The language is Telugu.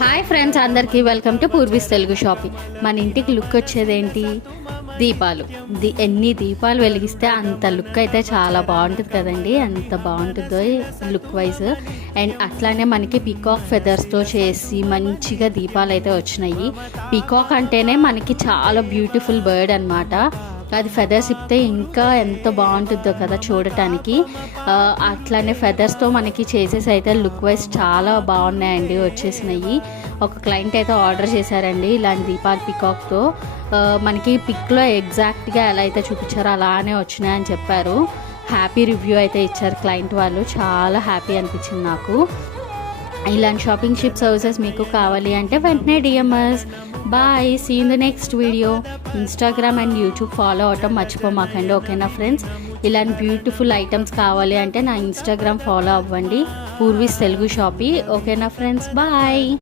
హాయ్ ఫ్రెండ్స్, అందరికీ వెల్కమ్ టు పూర్వీస్ తెలుగు షాపింగ్. మన ఇంటికి లుక్ వచ్చేదేంటి? దీపాలు. ఎన్ని దీపాలు వెలిగిస్తే అంత లుక్ అయితే చాలా బాగుంటుంది కదండి. అంత బాగుంటుందో లుక్ వైజ్. అండ్ అట్లానే మనకి పీకాక్ ఫెదర్స్తో చేసి మంచిగా దీపాలు అయితే వచ్చినాయి. పీకాక్ అంటేనే మనకి చాలా బ్యూటిఫుల్ బర్డ్ అనమాట. అది ఫెదర్స్ ఇప్పితే ఇంకా ఎంత బాగుంటుందో కదా చూడటానికి. అట్లానే ఫెదర్స్తో మనకి చేసేసి అయితే లుక్ వైజ్ చాలా బాగున్నాయండి వచ్చేసినాయి. ఒక క్లయింట్ అయితే ఆర్డర్ చేశారండి ఇలాంటి దీపాలు పీకాక్తో. మనకి పిక్లో ఎగ్జాక్ట్గా ఎలా అయితే చూపించారో అలానే వచ్చినాయని చెప్పారు. హ్యాపీ రివ్యూ అయితే ఇచ్చారు క్లయింట్ వాళ్ళు. చాలా హ్యాపీ అనిపించింది నాకు. ఇలాంటి షాపింగ్ షిప్ సర్వీసెస్ మీకు కావాలి అంటే వెంటనే DMs. Bye, see in the next video. Instagram and YouTube follow అవటం మర్చిపోమాకండి, ఓకేనా ఫ్రెండ్స్. ఇలాంటి బ్యూటిఫుల్ ఐటమ్స్ కావాలి అంటే నా ఇన్స్టాగ్రామ్ ఫాలో అవ్వండి, పూర్వీస్ తెలుగు షాపింగ్, ఓకేనా ఫ్రెండ్స్. బాయ్.